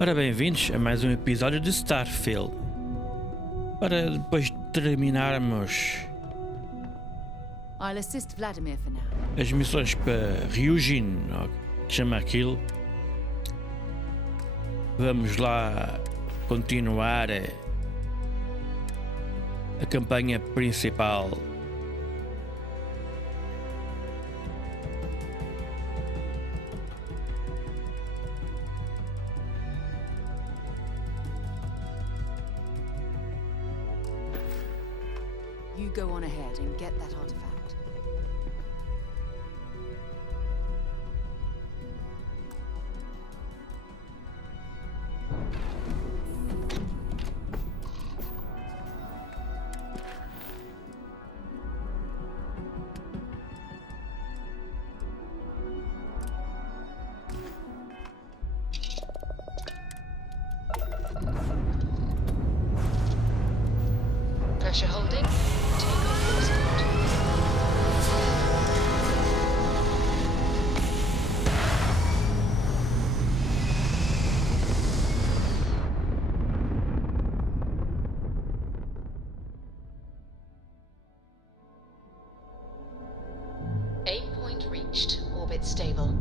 Ora, bem-vindos a mais um episódio de Starfield. Para depois de terminarmos I'll assist Vladimir for now. as missões para Ryujin, ou que chama aquilo, vamos lá continuar a campanha principal. You go on ahead and get that artifact. Pressure holding. Take off your start. Aim point reached. Orbit stable.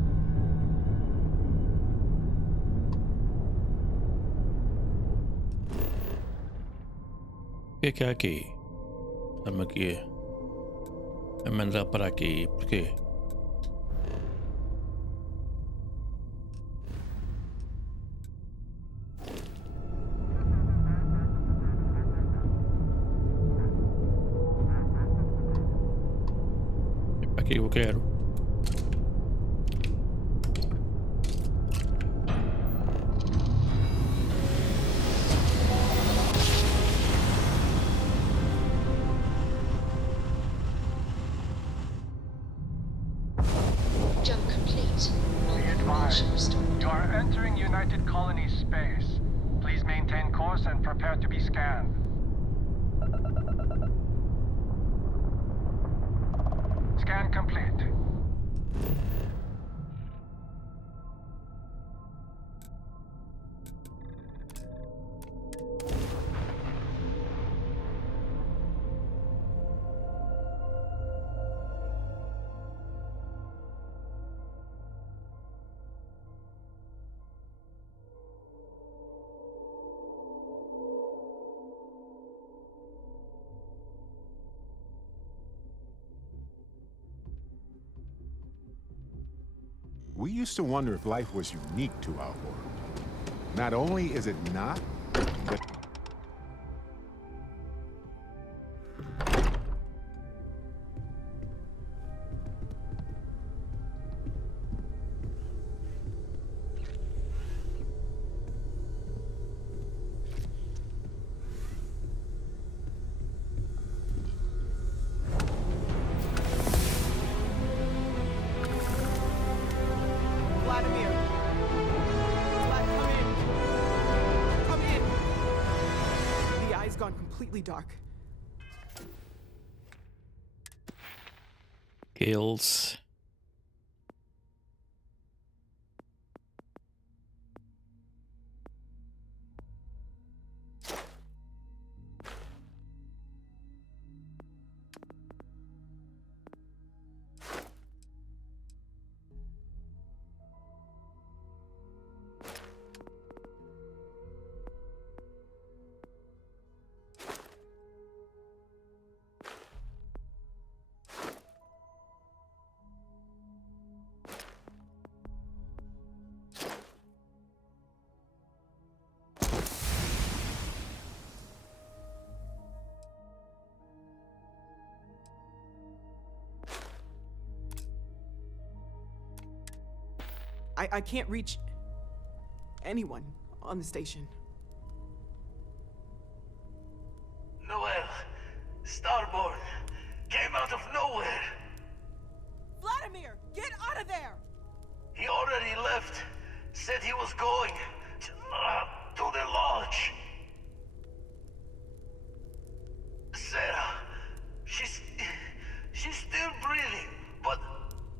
O que é que há aqui? Estamos aqui a mandar para aqui. Porquê? É para aqui que eu quero. Jump complete. Be advised, you are entering United Colony space. Please maintain course and prepare to be scanned. Scan complete. We used to wonder if life was unique to our world. Not only is it not, but Vladimir! Vlad, come in! Come in! The eye's gone completely dark. Kills. I can't reach anyone on the station. Noel, Starborn, came out of nowhere. Vladimir, get out of there! He already left. Said he was going to the lodge. Sarah, she's still breathing, but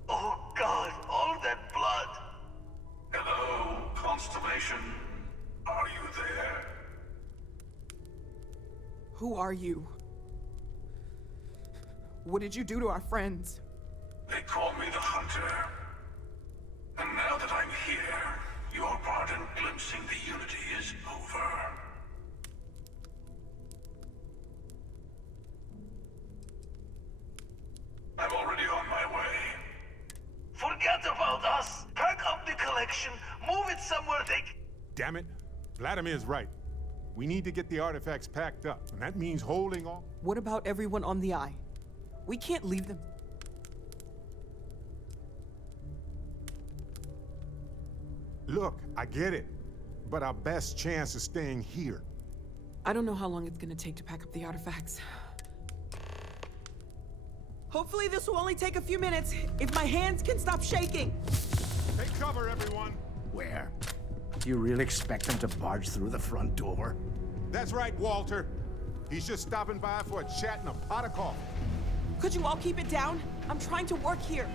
oh God, all that blood. Hello, Constellation. Are you there? Who are you? What did you do to our friends? They call me the Hunter. And now that I'm here, your part in glimpsing the Unity is over. I'm already on my way. Forget about us! Pack up the collection, move it somewhere they... Damn it. Vladimir's right. We need to get the artifacts packed up, and that means holding on. What about everyone on the Eye? We can't leave them. Look, I get it, but our best chance is staying here. I don't know how long it's gonna take to pack up the artifacts. Hopefully this will only take a few minutes, if my hands can stop shaking. Take cover, everyone. Where? Do you really expect them to barge through the front door? That's right, Walter. He's just stopping by for a chat and a pot of coffee. Could you all keep it down? I'm trying to work here.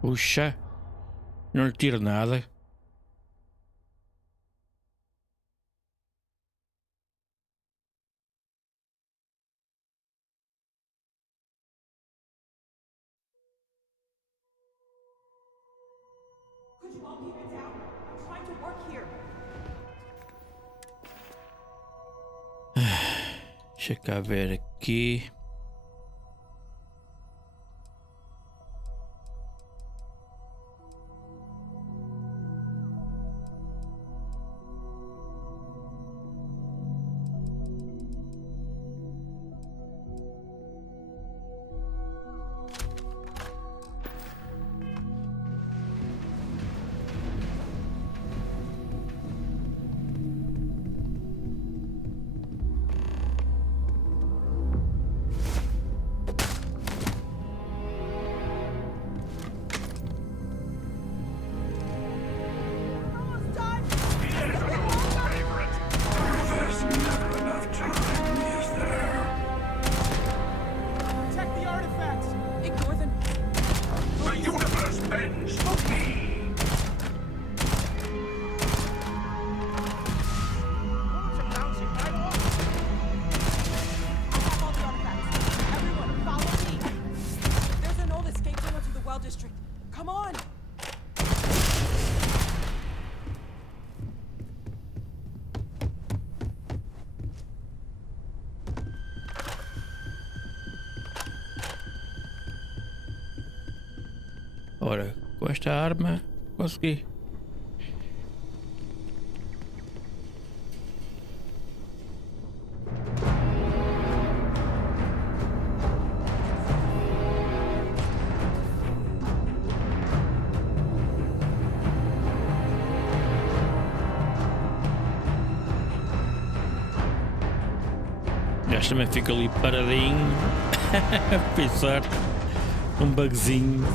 Puxa, não lhe tiro nada. Could you all keep it down? I'm trying to work here. Deixa cá ver aqui. Ora, com esta arma consegui. O gajo também fica ali paradinho a pensar um bugzinho.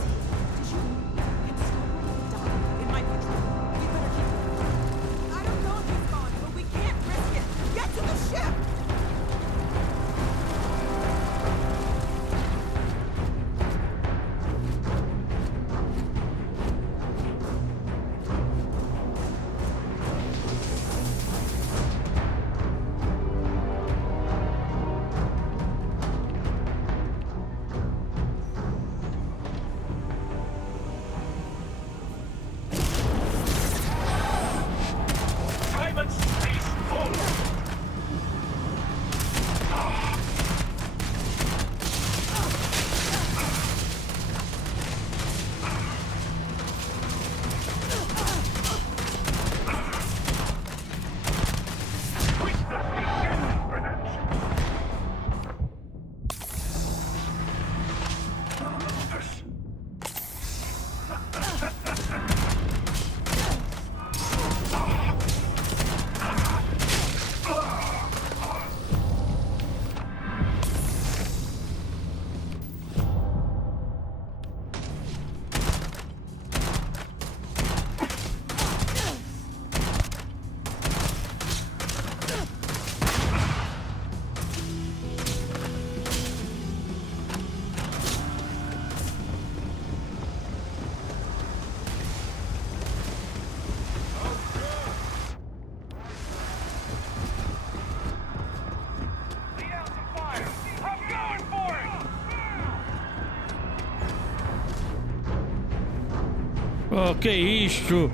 Oh, que isto?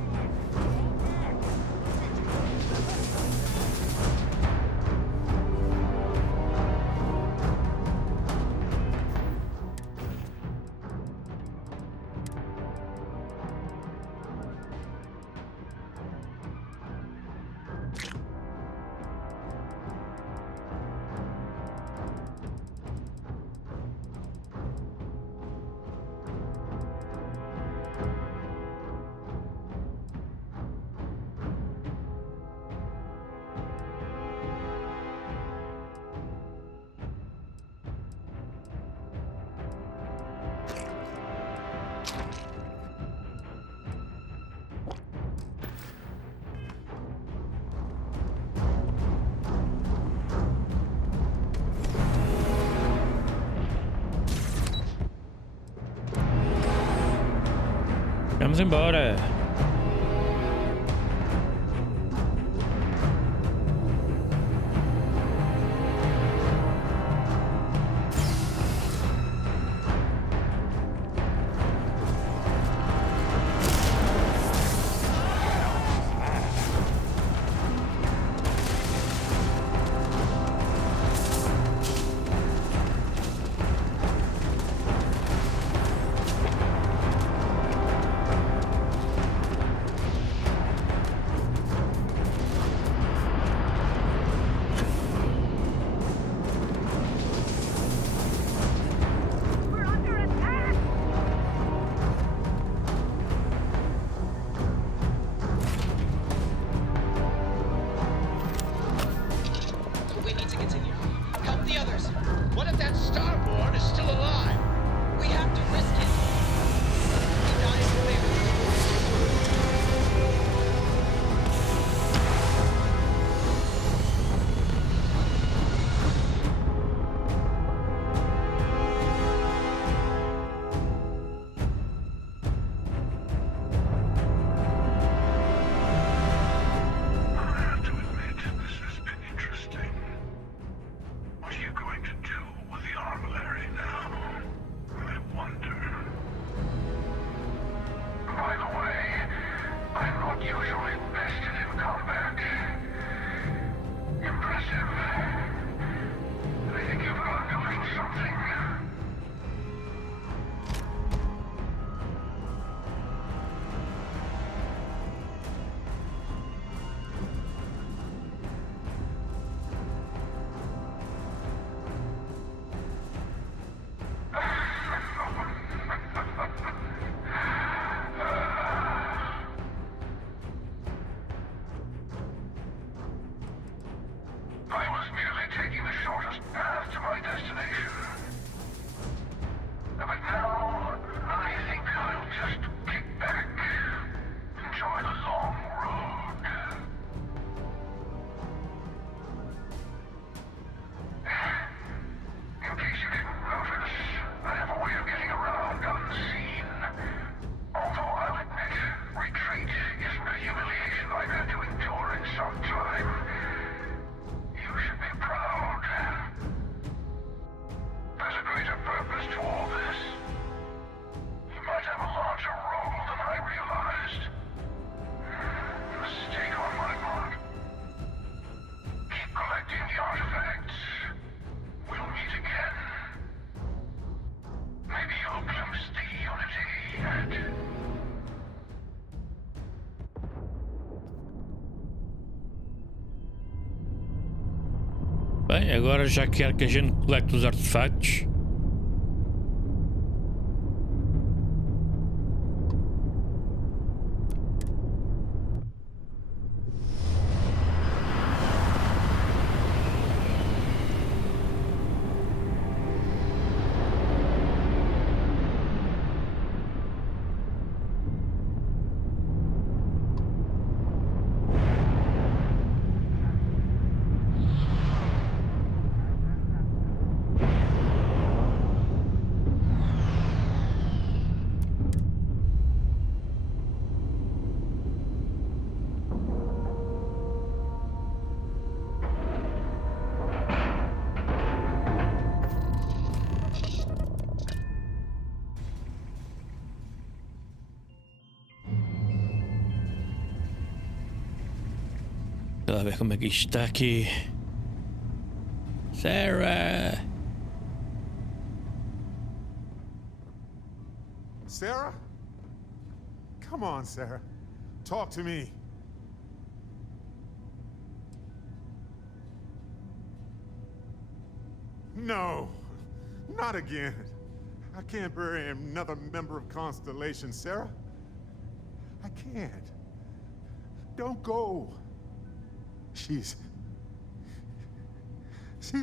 Vamos embora. We need to continue. Help the others. What if that starboard is still alive? We have to risk it. He dies there. I have to admit, this has been interesting. What are you going to do with the armillary now? I wonder. By the way, I'm not usually invested in combat. Impressive. I think you've learned a little something. I was merely taking the shortest path to my destination. But now, I think I'll just kick back, enjoy the long road. In case you didn't notice, I have a way of getting around unseen. Although I'll admit, retreat isn't a humiliation I've had to endure in some time. You should be proud. There's a greater purpose to all this. You might have a larger role than I realized. A mistake on my part. Keep collecting the artifacts. We'll meet again. Maybe you'll glimpse the unity and... Bem, agora já quero que a gente colete os artefactos. Cada vez que me está aquí. Sarah. Sarah? Come on, Sarah. Talk to me. No, not again. I can't bury another member of Constellation, Sarah. I can't. Don't go. She's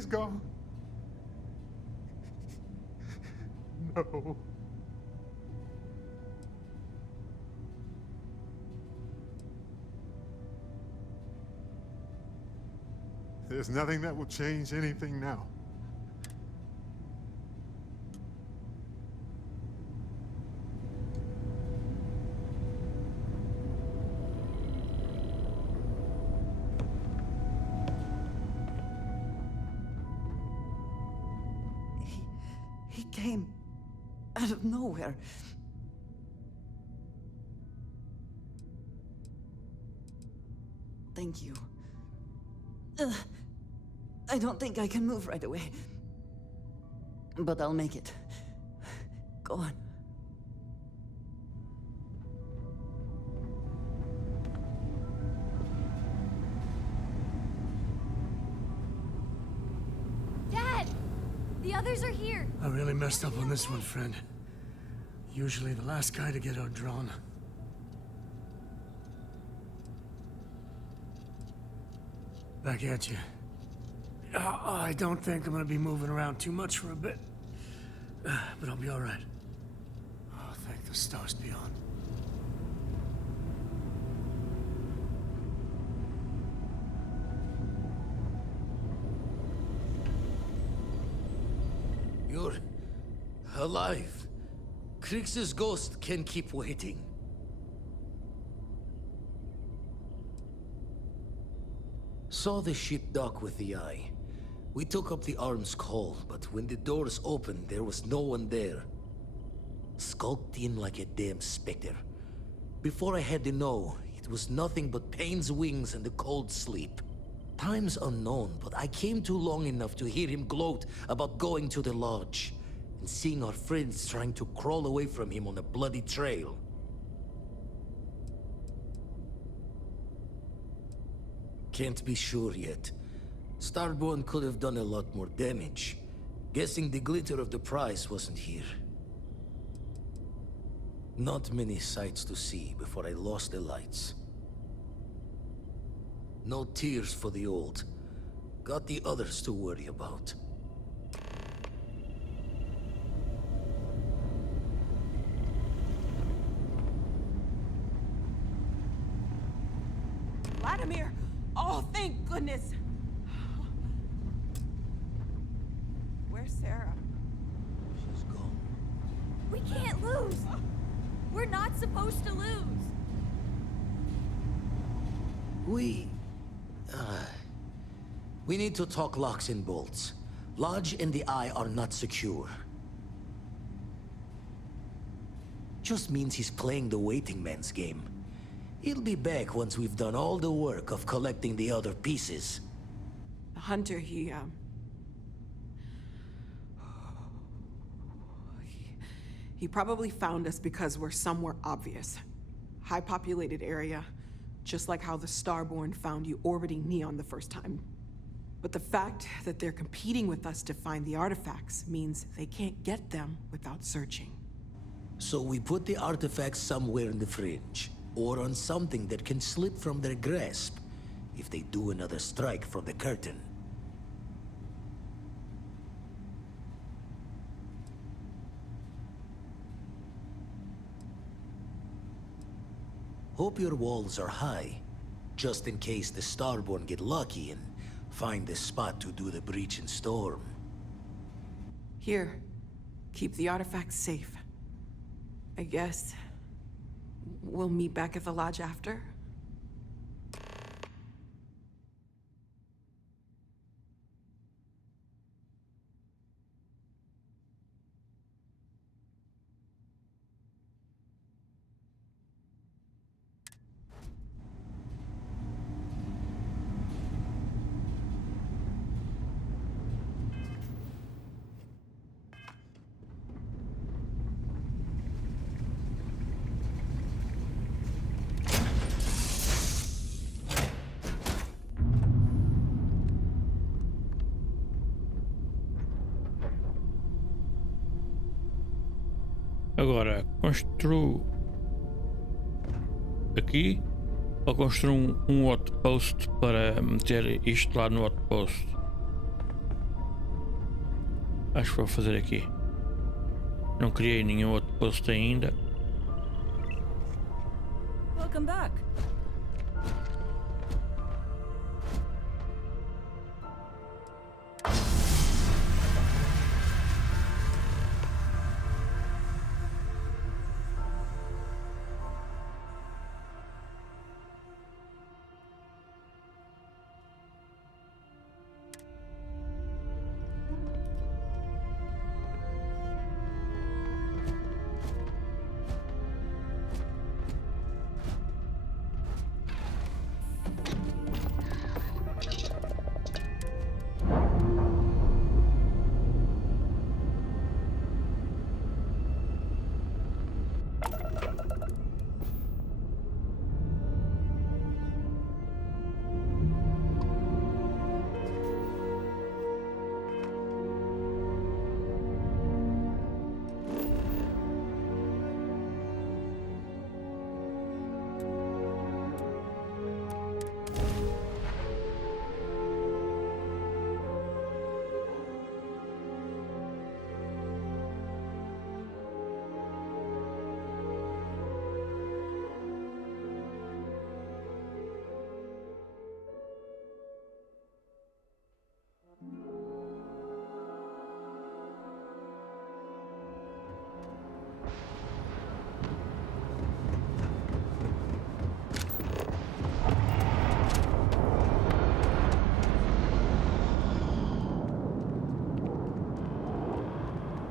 gone. No. There's nothing that will change anything now. He came out of nowhere. Thank you. I don't think I can move right away. But I'll make it. Go on. Dad! The others are here. I really messed up on this one, friend. Usually the last guy to get outdrawn. Back at you. I don't think I'm gonna be moving around too much for a bit. But I'll be alright. Oh, thank the stars beyond. You're alive. Krix's ghost can keep waiting. Saw the ship dock with the eye. We took up the arms call, but when the doors opened, there was no one there. Skulked in like a damn specter. Before I had to know, it was nothing but pain's wings and the cold sleep. Time's unknown, but I came too long enough to hear him gloat about going to the lodge, and seeing our friends trying to crawl away from him on a bloody trail. Can't be sure yet. Starborn could have done a lot more damage. Guessing the glitter of the prize wasn't here. Not many sights to see before I lost the lights. No tears for the old. Got the others to worry about. Vladimir! Oh, thank goodness! Where's Sarah? She's gone. We can't lose. We're not supposed to lose. We need to talk locks and bolts. Lodge and the Eye are not secure. Just means he's playing the waiting man's game. He'll be back once we've done all the work of collecting the other pieces. The hunter, he probably found us because we're somewhere obvious. High-populated area, just like how the Starborn found you orbiting Neon the first time. But the fact that they're competing with us to find the artifacts means they can't get them without searching. So we put the artifacts somewhere in the fringe, or on something that can slip from their grasp if they do another strike from the curtain. Hope your walls are high, just in case the Starborn get lucky and find the spot to do the breach and storm. Here, keep the artifacts safe. I guess we'll meet back at the lodge after? Agora, construo aqui ou construo um outpost para meter isto lá no outpost? Acho que vou fazer aqui. Não criei nenhum outpost ainda. Welcome back.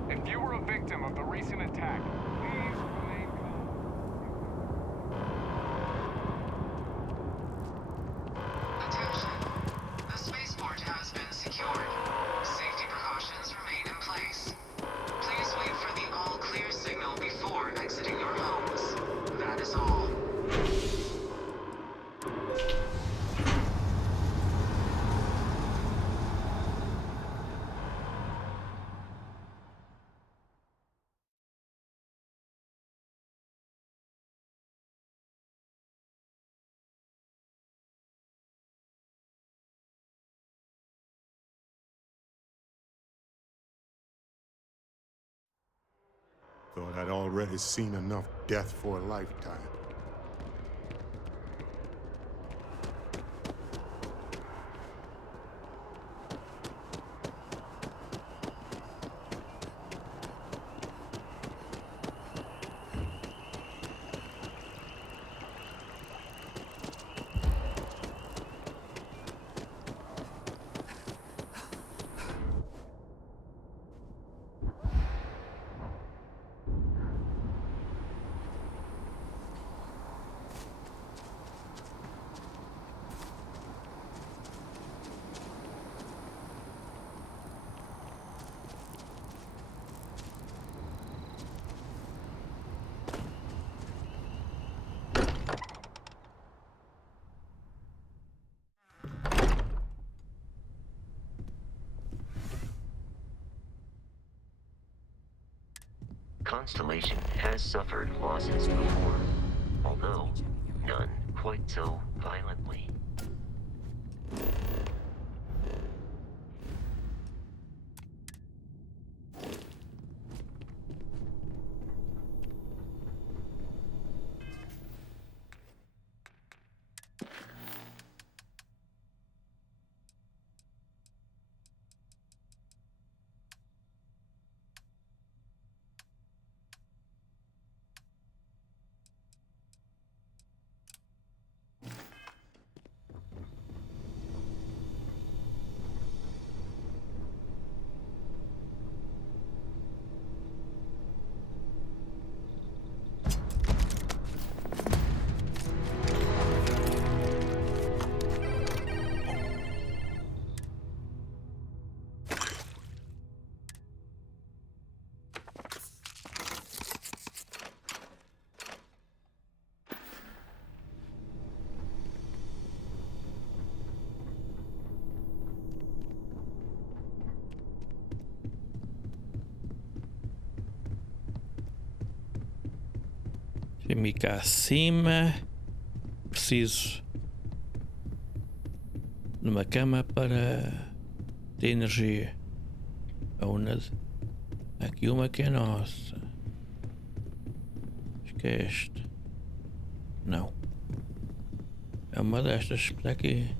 If you were a victim of the recent attack, please remain calm. Attention. The spaceport has been secured. Safety precautions remain in place. Please wait for the all clear signal before exiting your homes. That is all. Thought I'd already seen enough death for a lifetime. Constellation has suffered losses before, although none quite so violently. Deixa-me ir cá acima. Preciso de uma cama para ter energia. Aqui uma que é nossa. Acho que é esta. Não. É uma destas para aqui.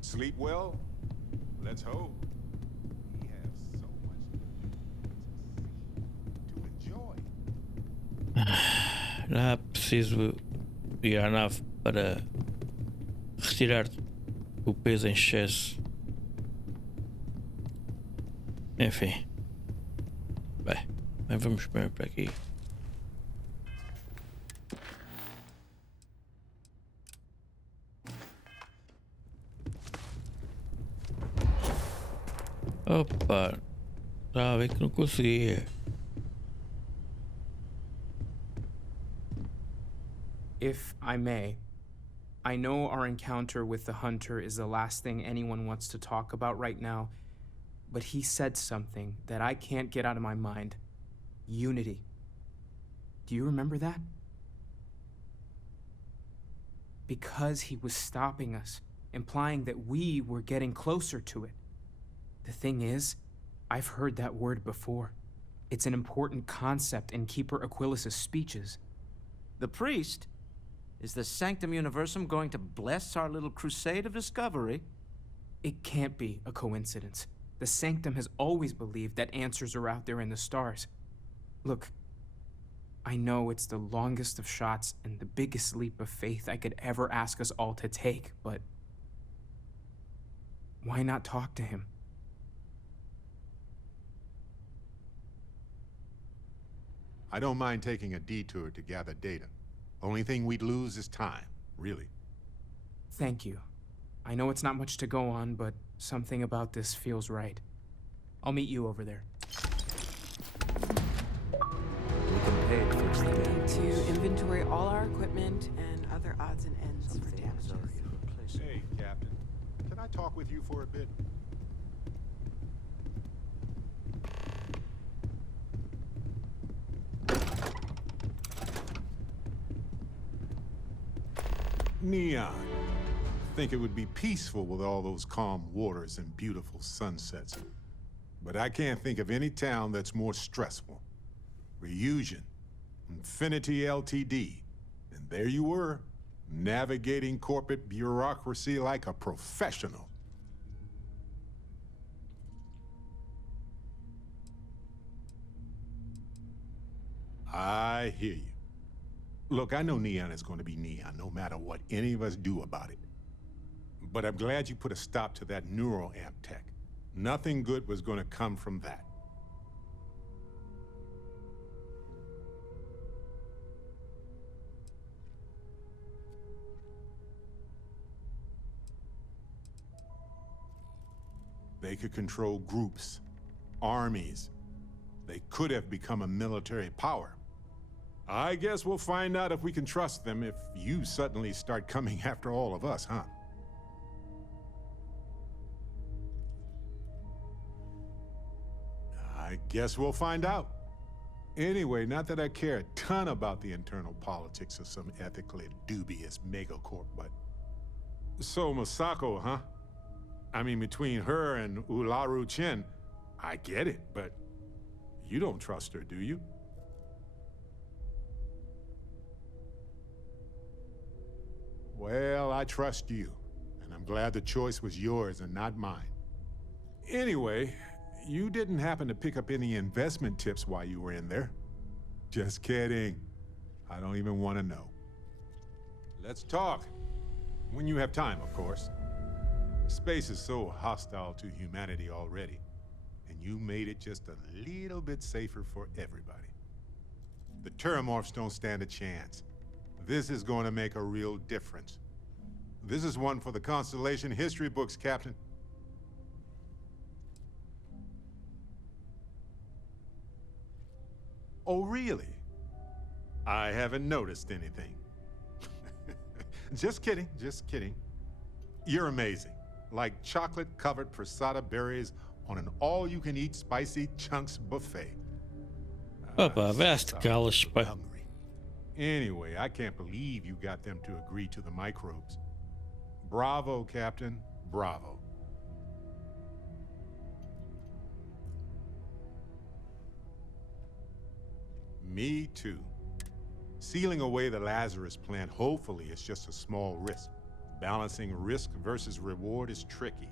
Sleep well? Let's hope. We have so much to enjoy. Lá preciso ir à nave para retirar o peso em excesso. Enfim. Bem, mas vamos primeiro para aqui. Opa, estava a ver que não conseguia. If I may, I know our encounter with the Hunter is the last thing anyone wants to talk about right now, but he said something that I can't get out of my mind. Unity. Do you remember that? Because he was stopping us, implying that we were getting closer to it. The thing is, I've heard that word before. It's an important concept in Keeper Aquilas's speeches. The priest? Is the Sanctum Universum going to bless our little crusade of discovery? It can't be a coincidence. The Sanctum has always believed that answers are out there in the stars. Look, I know it's the longest of shots and the biggest leap of faith I could ever ask us all to take, but why not talk to him? I don't mind taking a detour to gather data. Only thing we'd lose is time, really. Thank you. I know it's not much to go on, but something about this feels right. I'll meet you over there. We can pay to fix the We need damage. to inventory all our equipment and other odds and ends for damages. Hey, Captain. Can I talk with you for a bit? Neon. Think it would be peaceful with all those calm waters and beautiful sunsets. But I can't think of any town that's more stressful. Reusion, Infinity Ltd. And there you were, navigating corporate bureaucracy like a professional. I hear you. Look, I know Neon is going to be Neon, no matter what any of us do about it. But I'm glad you put a stop to that neural amp tech. Nothing good was going to come from that. They could control groups, armies. They could have become a military power. I guess we'll find out if we can trust them if you suddenly start coming after all of us, huh? I guess we'll find out. Anyway, not that I care a ton about the internal politics of some ethically dubious megacorp, but... So, Masako, huh? I mean, between her and Ularu Chen, I get it, but you don't trust her, do you? Well, I trust you, and I'm glad the choice was yours and not mine. Anyway, you didn't happen to pick up any investment tips while you were in there? Just kidding. I don't even want to know. Let's talk. When you have time, of course. Space is so hostile to humanity already, and you made it just a little bit safer for everybody. The Terramorphs don't stand a chance. This is going to make a real difference. This is one for the Constellation history books, Captain. Oh, really? I haven't noticed anything. Just kidding, just kidding. You're amazing. Like chocolate-covered prasada berries on an all-you-can-eat spicy chunks buffet. Opa, veste calas, pá. Anyway, I can't believe you got them to agree to the microbes. Bravo, Captain. Bravo. Me too. Sealing away the Lazarus plant hopefully is just a small risk. Balancing risk versus reward is tricky.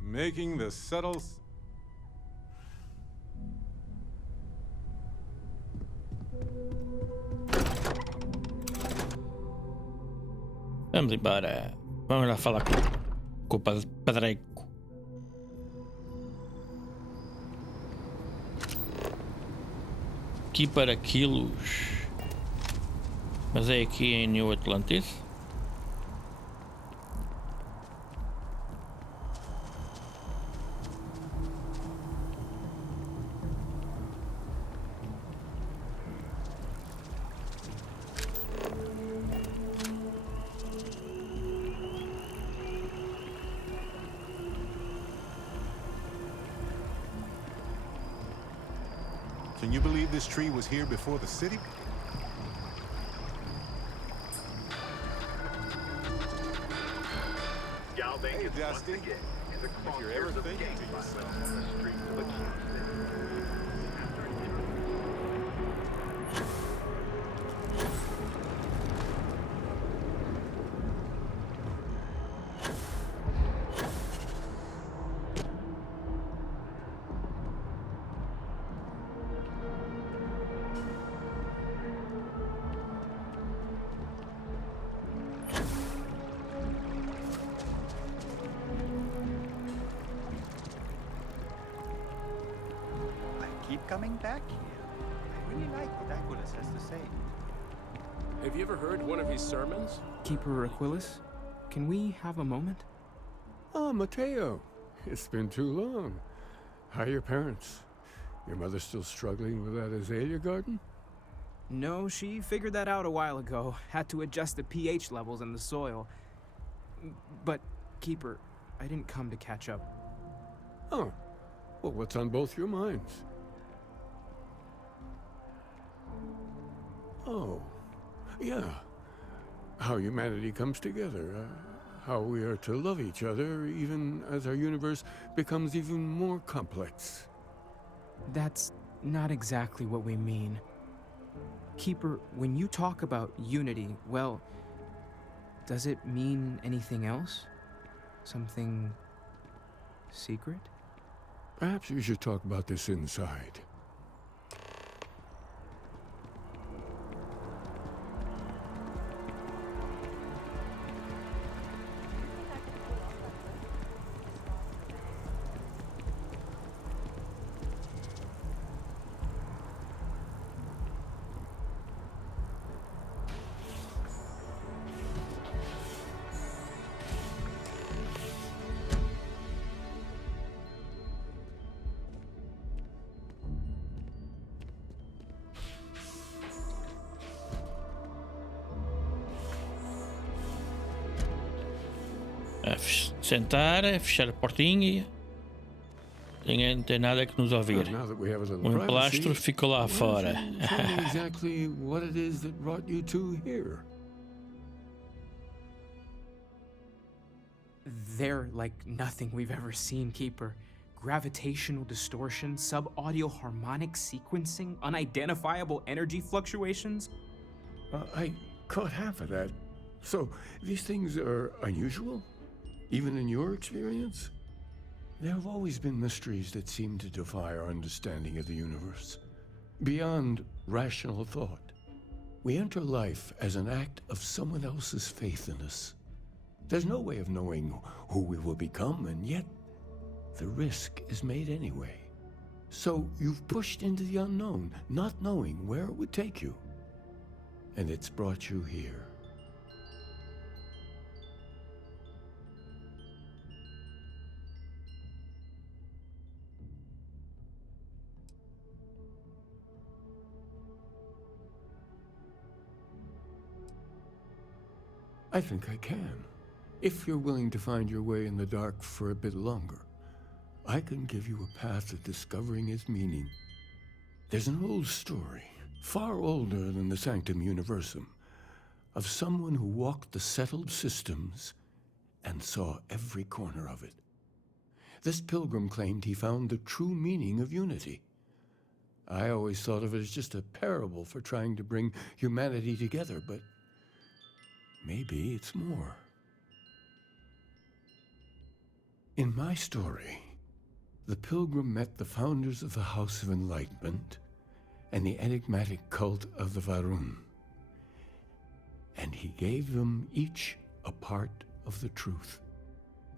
Making the subtle... Vamos embora. Vamos lá falar com o Padreco. Aqui para quilos. Mas é aqui em New Atlantis. Can you believe this tree was here before the city? Hey, Dusty. If you're ever thinking to yourself on the streets of a keep coming back here. I really like what Aquilus has to say. Have you ever heard one of his sermons? Keeper Aquilus, can we have a moment? Oh, Mateo. It's been too long. How are your parents? Your mother still struggling with that azalea garden? No, she figured that out a while ago. Had to adjust the pH levels in the soil. But, Keeper, I didn't come to catch up. Oh. Well, what's on both your minds? Oh. Yeah. How humanity comes together. How we are to love each other even as our universe becomes even more complex. That's not exactly what we mean. Keeper, when you talk about unity, well, does it mean anything else? Something secret? Perhaps we should talk about this inside. Sentar, fechar a portinha. Ninguém tem nada que nos ouvir. Emplastro ficou lá fora. Tell me exactly what it is that brought you two here. They're like nothing we've ever seen, Keeper. Gravitational distortion, sub-audio harmonic sequencing, unidentifiable energy fluctuations. I caught half of that. So, these things are unusual? Even in your experience? There have always been mysteries that seem to defy our understanding of the universe. Beyond rational thought. We enter life as an act of someone else's faith in us. There's no way of knowing who we will become, and yet the risk is made anyway. So you've pushed into the unknown, not knowing where it would take you. And it's brought you here. I think I can. If you're willing to find your way in the dark for a bit longer, I can give you a path to discovering its meaning. There's an old story, far older than the Sanctum Universum, of someone who walked the settled systems and saw every corner of it. This pilgrim claimed he found the true meaning of unity. I always thought of it as just a parable for trying to bring humanity together, but maybe it's more. In my story, the pilgrim met the founders of the House of Enlightenment and the enigmatic cult of the Varun, and he gave them each a part of the truth.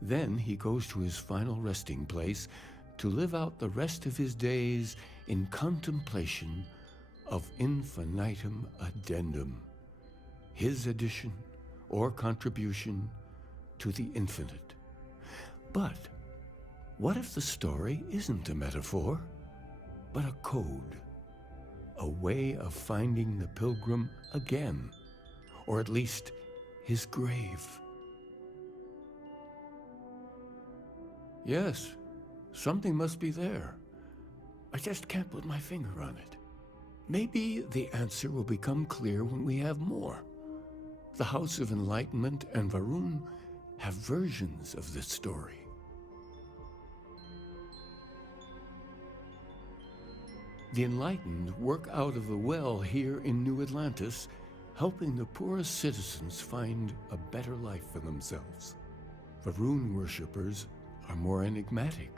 Then he goes to his final resting place to live out the rest of his days in contemplation of infinitum addendum, his addition or contribution to the infinite. But what if the story isn't a metaphor, but a code? A way of finding the pilgrim again, or at least his grave. Yes, something must be there. I just can't put my finger on it. Maybe the answer will become clear when we have more. The House of Enlightenment and Varun have versions of this story. The Enlightened work out of the well here in New Atlantis, helping the poorest citizens find a better life for themselves. Varun worshippers are more enigmatic,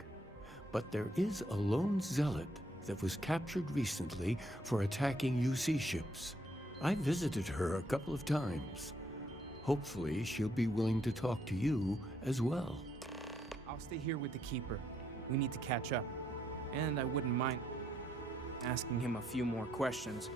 but there is a lone zealot that was captured recently for attacking UC ships. I visited her a couple of times. Hopefully, she'll be willing to talk to you as well. I'll stay here with the Keeper. We need to catch up. And I wouldn't mind asking him a few more questions.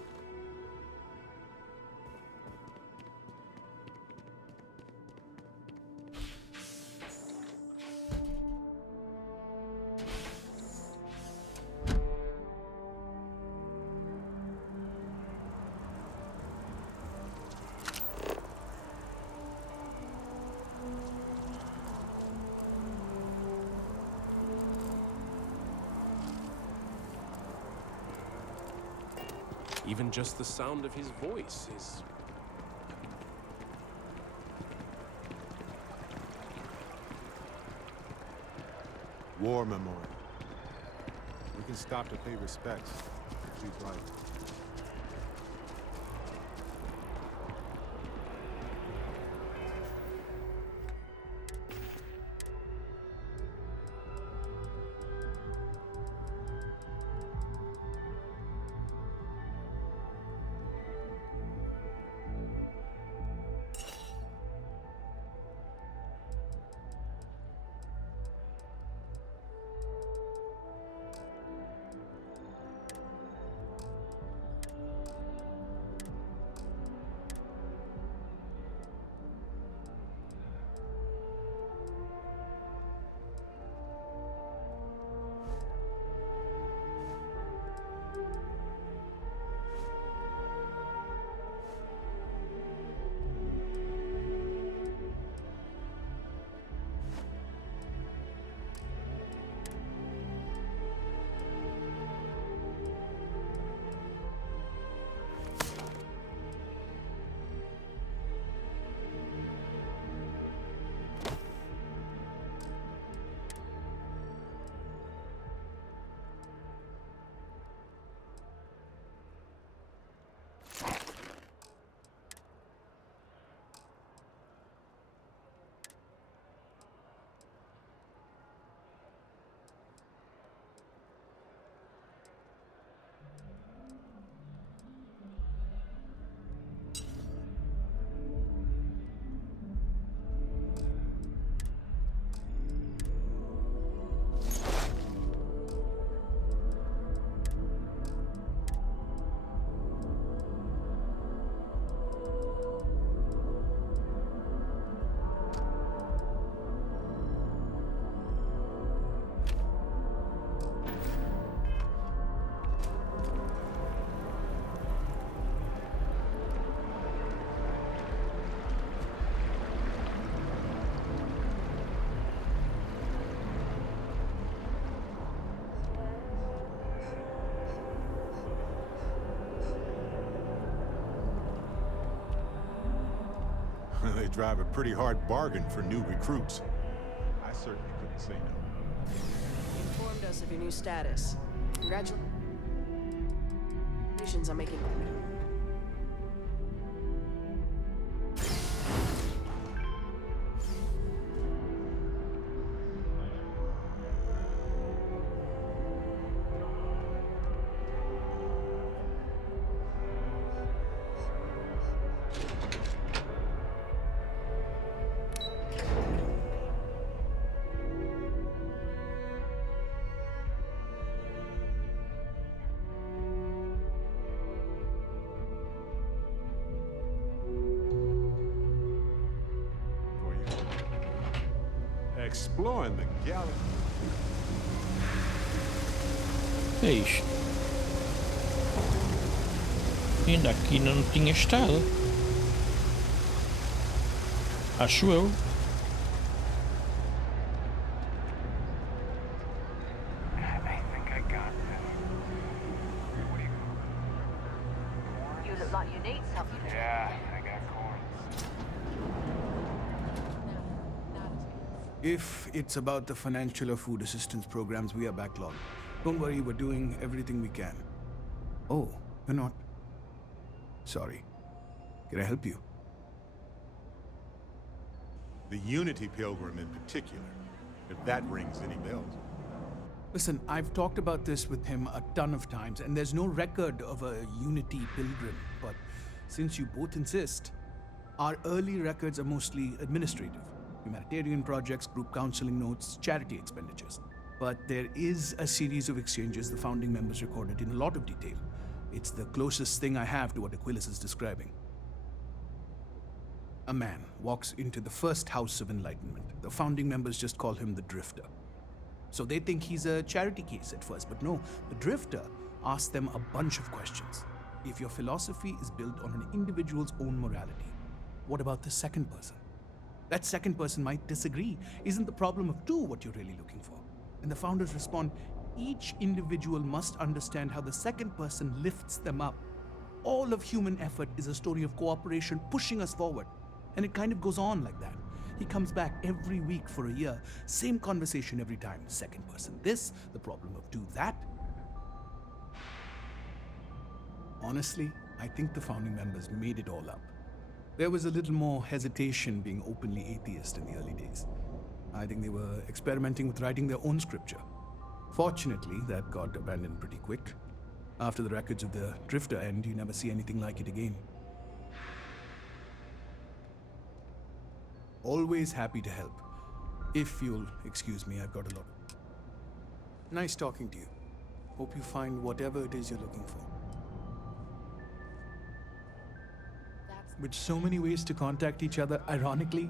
Even just the sound of his voice is... War memorial. We can stop to pay respects, if you'd like. They drive a pretty hard bargain for new recruits. I certainly couldn't say no. You informed us of your new status. Congratulations on making... Exploring the galaxy. Que é isto? Ainda aqui não tinha estado. Acho eu. I think I got this. What do you... You look like you need something. Yeah, I got corn. If it's about the financial or food assistance programs, we are backlogged. Don't worry, we're doing everything we can. Oh, you're not? Sorry. Can I help you? The Unity Pilgrim in particular, if that rings any bells. Listen, I've talked about this with him a ton of times, and there's no record of a Unity Pilgrim. But since you both insist, our early records are mostly administrative. Humanitarian projects, group counseling notes, charity expenditures. But there is a series of exchanges the founding members recorded in a lot of detail. It's the closest thing I have to what Aquilus is describing. A man walks into the first House of Enlightenment. The founding members just call him the Drifter. So they think he's a charity case at first, but no, the Drifter asks them a bunch of questions. If your philosophy is built on an individual's own morality, what about the second person? That second person might disagree. Isn't the problem of two what you're really looking for? And the founders respond, each individual must understand how the second person lifts them up. All of human effort is a story of cooperation pushing us forward. And it kind of goes on like that. He comes back every week for a year. Same conversation every time. Second person this, the problem of do that. Honestly, I think the founding members made it all up. There was a little more hesitation being openly atheist in the early days. I think they were experimenting with writing their own scripture. Fortunately, that got abandoned pretty quick. After the records of the Drifter end, you never see anything like it again. Always happy to help. If you'll excuse me, I've got a lot. Nice talking to you. Hope you find whatever it is you're looking for. With so many ways to contact each other, ironically,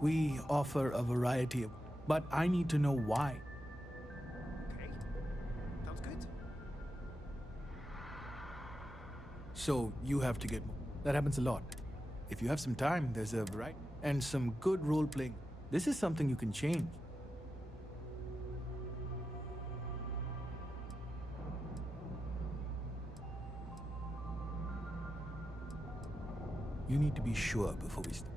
we offer a variety of, but I need to know why. Okay. Sounds good. So you have to get more. That happens a lot. If you have some time, there's a variety and some good role-playing. This is something you can change. You need to be sure before we start.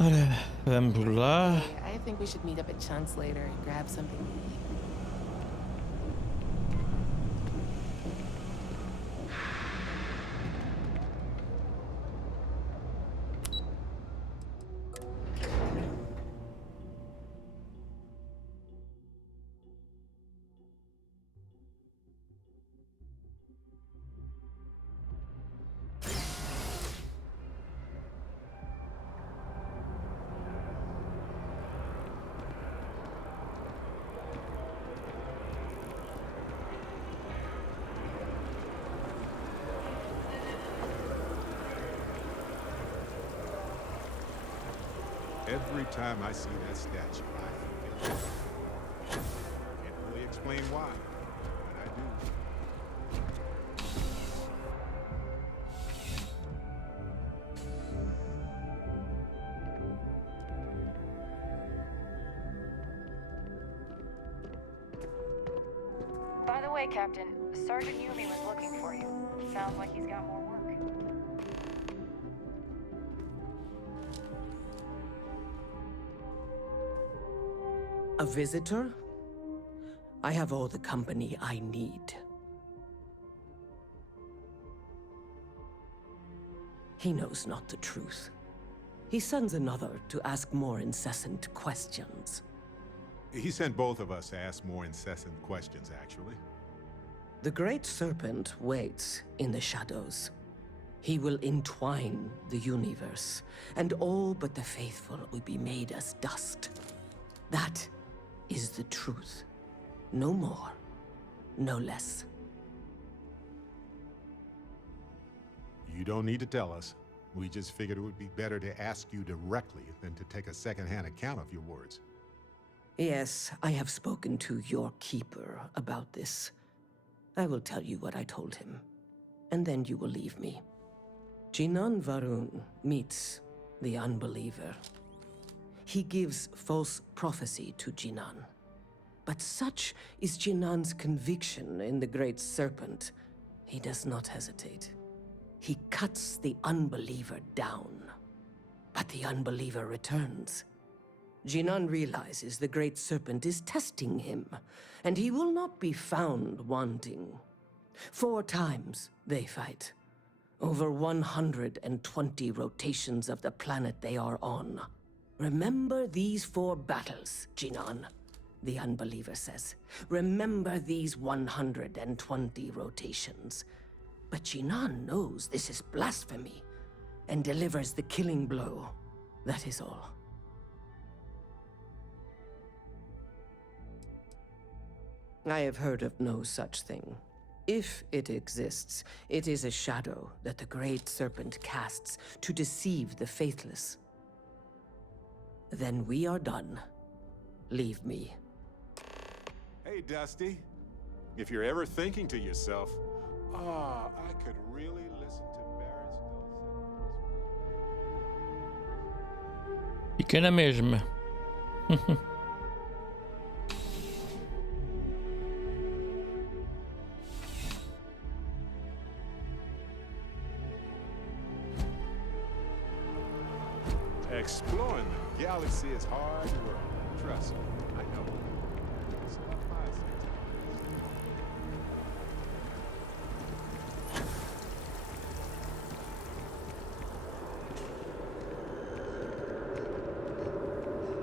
Ora, vamos lá. I think we should meet up at Chunk's later and grab something to eat. Every time I see that statue, I forget. Can't really explain why, but I do. way, Captain, Sergeant Yumi was looking for you. Sounds like he's got more work. A visitor? I have all the company I need. He knows not the truth. He sends another to ask more incessant questions. He sent both of us to ask more incessant questions, actually. The Great Serpent waits in the shadows. He will entwine the universe, and all but the faithful will be made as dust. That is the truth. No more, no less. You don't need to tell us. We just figured it would be better to ask you directly than to take a second-hand account of your words. Yes, I have spoken to your keeper about this. I will tell you what I told him, and then you will leave me. Jinan Varun meets the unbeliever. He gives false prophecy to Jinan. But such is Jinan's conviction in the Great Serpent, he does not hesitate. He cuts the unbeliever down. But the unbeliever returns. Jinan realizes the Great Serpent is testing him, and he will not be found wanting. 4 times they fight. Over 120 rotations of the planet they are on. Remember these 4 battles, Jinan, the unbeliever says. Remember these 120 rotations. But Jinan knows this is blasphemy, and delivers the killing blow. That is all. I have heard of no such thing. If it exists, it is a shadow that the Great Serpent casts to deceive the faithless. Then we are done. Leave me. Hey, Dusty. If you're ever thinking to yourself, I could really listen to Barrett's Fica na mesma. Exploring the galaxy is hard work. Trust me, I know. It's not my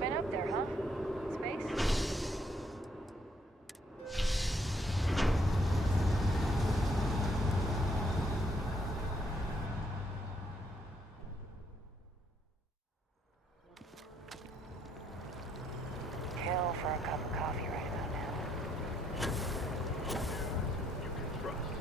Been up there, huh? Space? Kill for a cup of coffee right about now. You can trust.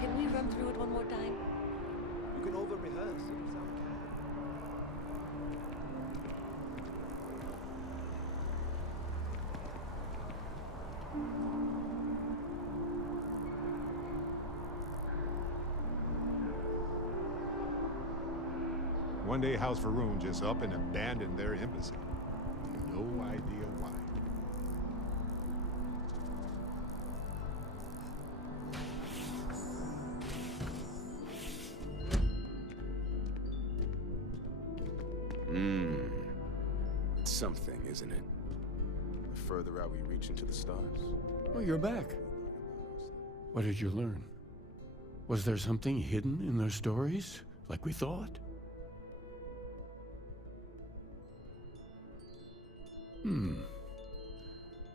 Can we run through it one more time? You can over-rehearse if you sound can. One day, House Varun just up and abandoned their embassy. No idea why. It's something, isn't it? The further out we reach into the stars. Oh, you're back. What did you learn? Was there something hidden in their stories, like we thought?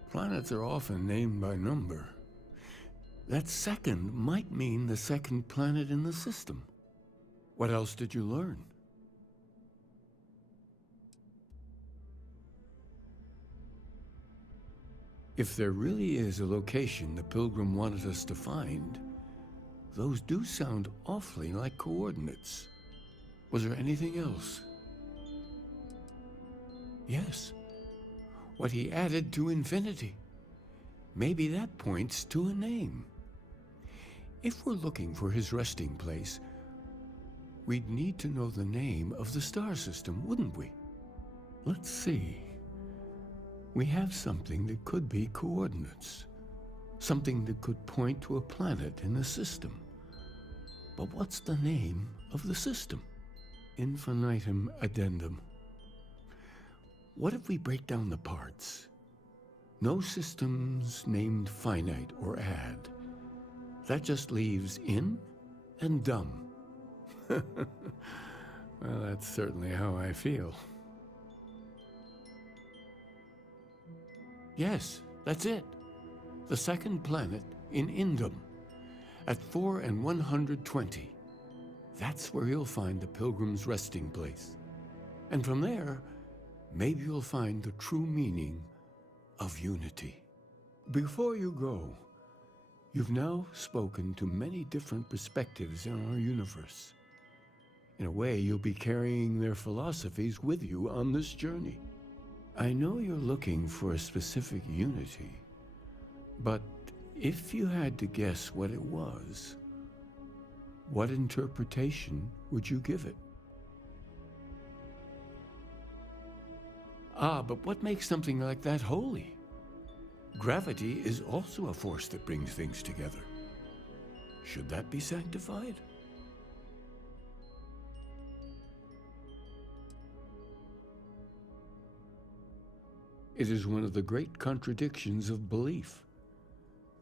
Planets are often named by number. That second might mean the second planet in the system. What else did you learn? If there really is a location the Pilgrim wanted us to find, those do sound awfully like coordinates. Was there anything else? Yes. What he added to infinity. Maybe that points to a name. If we're looking for his resting place, we'd need to know the name of the star system, wouldn't we? Let's see. We have something that could be coordinates. Something that could point to a planet in the system. But what's the name of the system? Infinitum addendum. What if we break down the parts? No systems named finite or add. That just leaves in and dumb. Well, that's certainly how I feel. Yes, that's it. The second planet in Indum, at 4 and 120. That's where you'll find the Pilgrim's resting place. And from there, maybe you'll find the true meaning of unity. Before you go, you've now spoken to many different perspectives in our universe. In a way, you'll be carrying their philosophies with you on this journey. I know you're looking for a specific unity, but if you had to guess what it was, what interpretation would you give it? But what makes something like that holy? Gravity is also a force that brings things together. Should that be sanctified? It is one of the great contradictions of belief.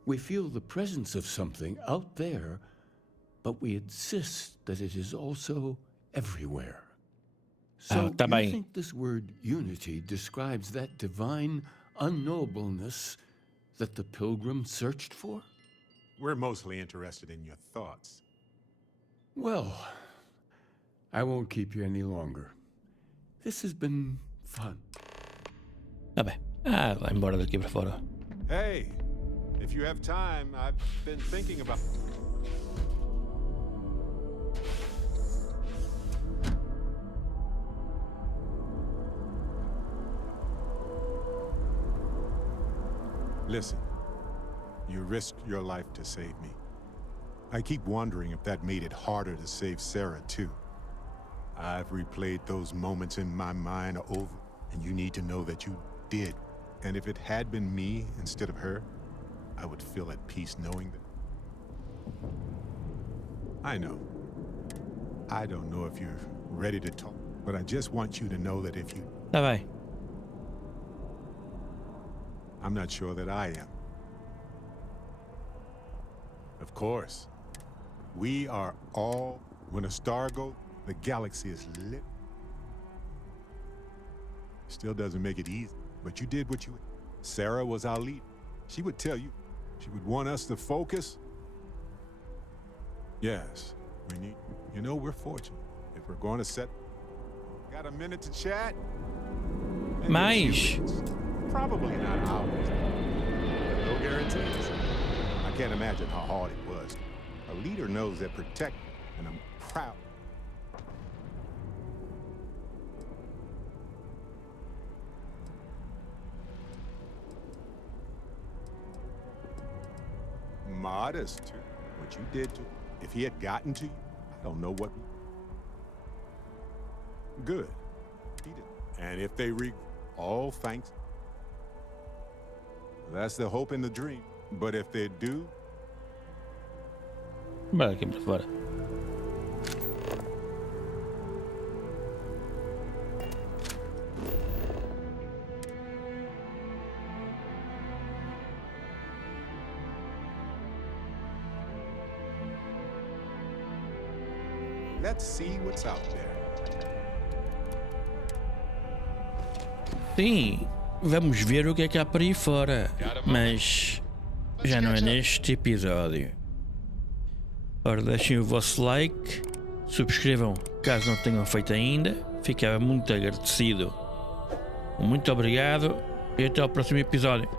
We feel the presence of something out there, but we insist that it is also everywhere. So you think this word unity describes that divine unknowableness that the pilgrim searched for? We're mostly interested in your thoughts. Well, I won't keep you any longer. This has been fun. Vabbè, vai embora daqui para fora. Hey, if you have time, I've been thinking about... Listen, you risked your life to save me. I keep wondering if that made it harder to save Sarah, too. I've replayed those moments in my mind over, and you need to know that you did. And if it had been me instead of her, I would feel at peace knowing that. I know. I don't know if you're ready to talk, but I just want you to know that if you... Vai. I'm not sure that I am. Of course. We are all... When a star goes, the galaxy is lit. Still doesn't make it easy, but you did what you... Sarah was our lead. She would tell you. She would want us to focus. Yes, we need... You know, we're fortunate. If we're going to set... Got a minute to chat? Mais... Probably not hours. But no guarantees. I can't imagine how hard it was. A leader knows that protect, and I'm proud. Modest, too. What you did to... If he had gotten to you, I don't know what... Good. He did. And if they all thanks... That's the hope and the dream. But if they do... Vai daqui para fora. Let's see what's out there. Sim, vamos ver o que é que há por aí fora. Mas já não é neste episódio. Ora, deixem o vosso like, subscrevam caso não tenham feito ainda. Ficava muito agradecido. Muito obrigado e até ao próximo episódio.